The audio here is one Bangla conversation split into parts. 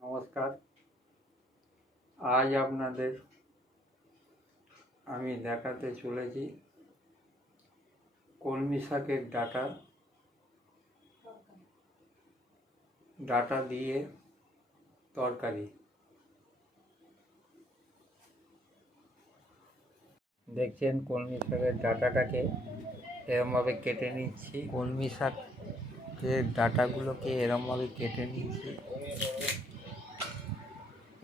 নমস্কার। আজ আপনাদের আমি দেখাতে চলেছি কলমি শাকের ডাঁটা দিয়ে তরকারি। দেখছেন কলমি শাকের ডাঁটাটাকে এরমভাবে কেটে নিচ্ছি। কলমি শাকের ডাঁটাগুলোকে এরমভাবে কেটে নিচ্ছি।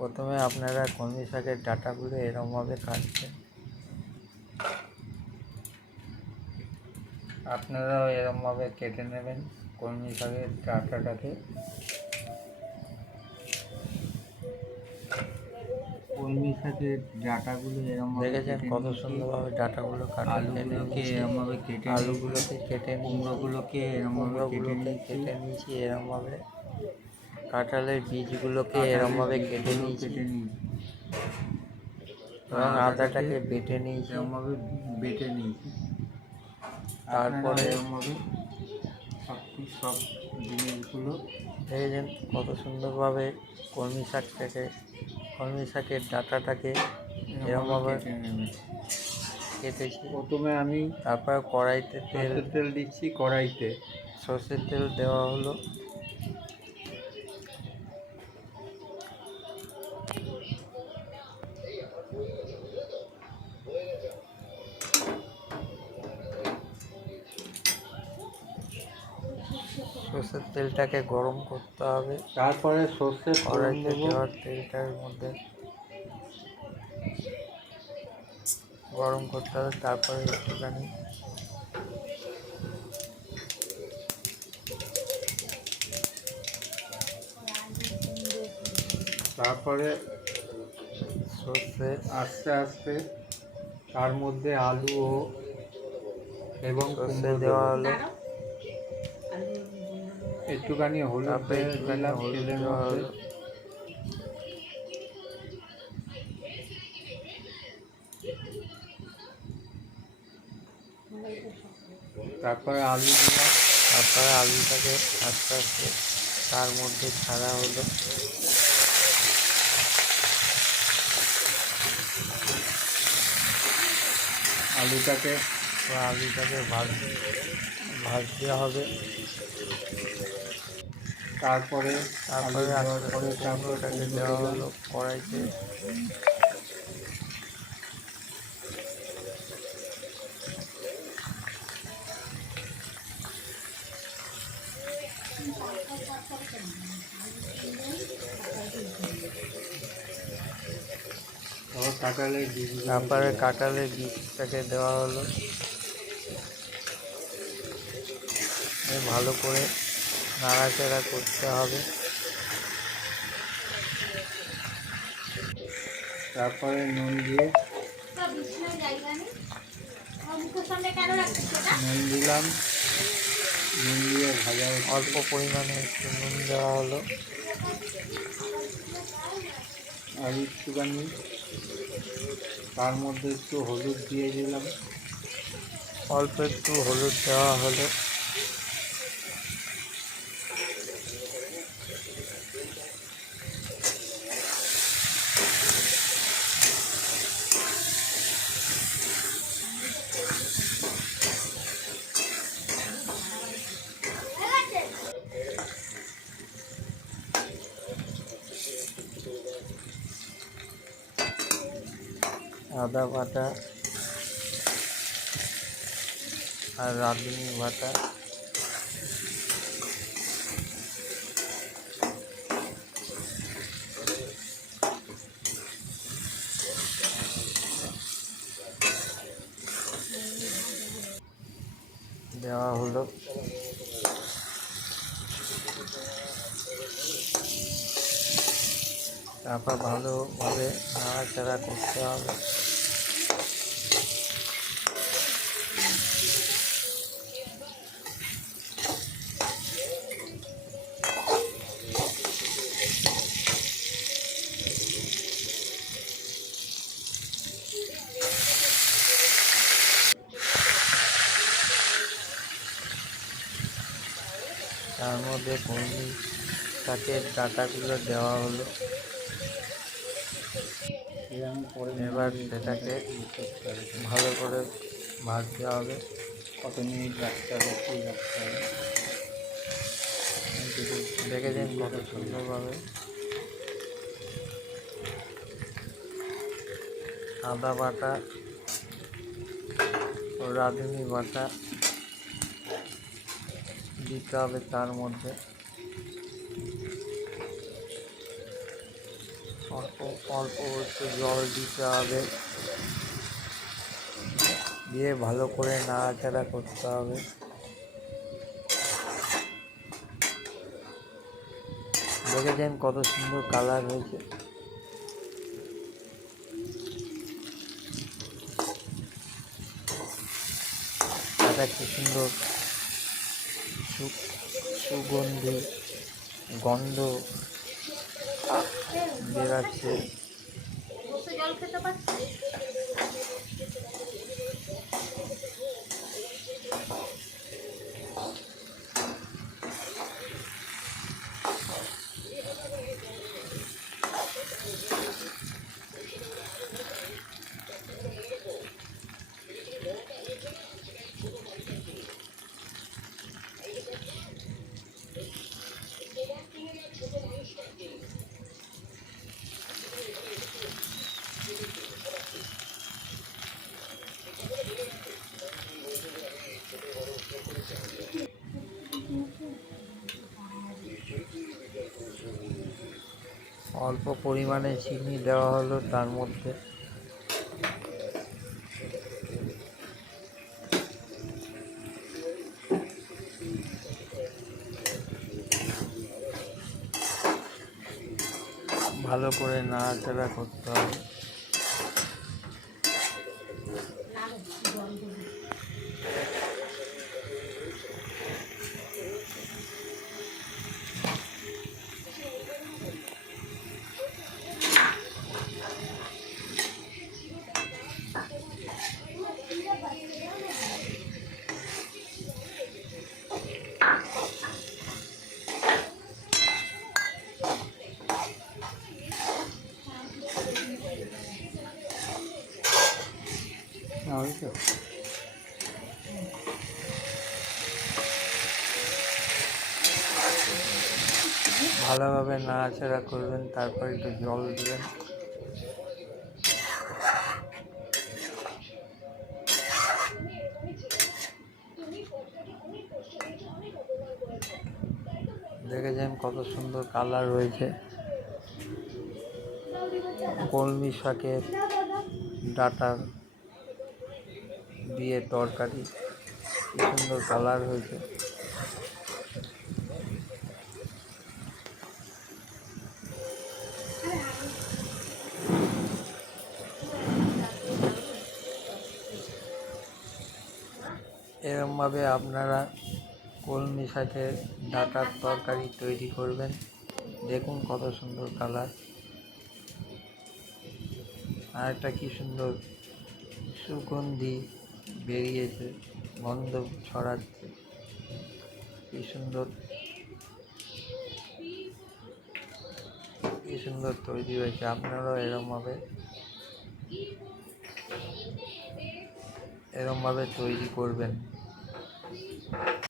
প্রথমে আপনারা কলমি শাকের ডাঁটাগুলো এরমভাবে কাটছেন। আপনারাও এরমভাবে কেটে নেবেন কলমি শাকের ডাঁটাটাকে। কলমি শাকের ডাঁটাগুলো এরমভাবে দেখেছেন কত সুন্দরভাবে ডাঁটাগুলো কাটা। আলুগুলোকে এরমভাবে কেটে কুমড়োগুলোকে এরমভাবে কেটে নিয়েছি এরমভাবে। কাঁঠালের বীজগুলোকে এরমভাবে কেটে নিয়েছি এবং আদাটাকে বেটে নিয়েছি এরমভাবে তারপরে এরমভাবে সব জিনিসগুলো দেখেছেন কত সুন্দরভাবে কলমি শাকের ডাঁটাটাকে এরমভাবে কেটেছি। প্রথমে আমি তারপর কড়াইতে তেল দিচ্ছি। কড়াইতে সর্ষের তেল দেওয়া হলো। সর্ষের তেলটাকে গরম করতে হবে। তারপরে কড়াইতে দেওয়ার তেলটার মধ্যে গরম করতে হবে। তারপরে একটুখানি সর্ষে আস্তে আস্তে তার মধ্যে আলু এবং সর্ষে দেওয়া হলো। একটুখানি হলুদ দিলাম তেলের মধ্যে। তারপরে আলু দিলাম। তারপরে আলুটাকে আস্তে আস্তে তার মধ্যে ছাড়া হলো। আলুটাকে ভাজতে হবে। তারপরে কুমড়োটাকে দেওয়া হলো কড়াইতে। তারপরে কাঁঠালের বীজটাকে দেওয়া হলো। ভালো করে নাড়াচাড়া করতে হবে। তারপরে নুন দিলাম। নুন দিয়ে ভাজা অল্প পরিমাণে একটু নুন দেওয়া হলো। আর একটুখানি তার মধ্যে একটু হলুদ দিয়ে দিলাম। অল্প একটু হলুদ দেওয়া হলো। আদা বাটা আর রাঁধুনি বাটা দেওয়া হলো। তারপর ভালোভাবে নাড়াচাড়া করতে হবে। তার মধ্যে শাকের ডাঁটাগুলো দেওয়া হলো। এবার সেটাকে ভালো করে ভাজতে হবে। কত মিনিট রাখতে হবে, কি রাখতে হবে দেখেছেন কত সুন্দরভাবে আদা বাটা ও রাঁধুনি বাটা দিতে হবে, তার মধ্যে অল্প অল্প একটু জল দিতে হবে, দিয়ে ভালো করে নাড়াচাড়া করতে হবে। দেখেছেন কত সুন্দর কালার হয়েছে। এটা কি সুন্দর সুগন্ধি গন্ধ বেরাচ্ছে। অল্প পরিমাণে চিনি দেওয়া হলো তার মধ্যে। ভালো করে নাড়াচাড়া করতে হবে। ভালোভাবে নাড়াচাড়া করবেন, তারপর একটু জল দেবেন। দেখেছেন কত সুন্দর কালার হয়েছে। কলমি শাকের ডাঁটা দিয়ে তরকারি, কি সুন্দর কালার হয়েছে। এরকমভাবে আপনারা কলমি শাকের ডাঁটার তরকারি তৈরি করবেন। দেখুন কত সুন্দর কালার। আর একটা কি সুন্দর সুগন্ধি বেরিয়েছে, গন্ধ ছড়াচ্ছে, কি সুন্দর তৈরি হয়েছে। আপনারাও এরকমভাবে তৈরি করবেন।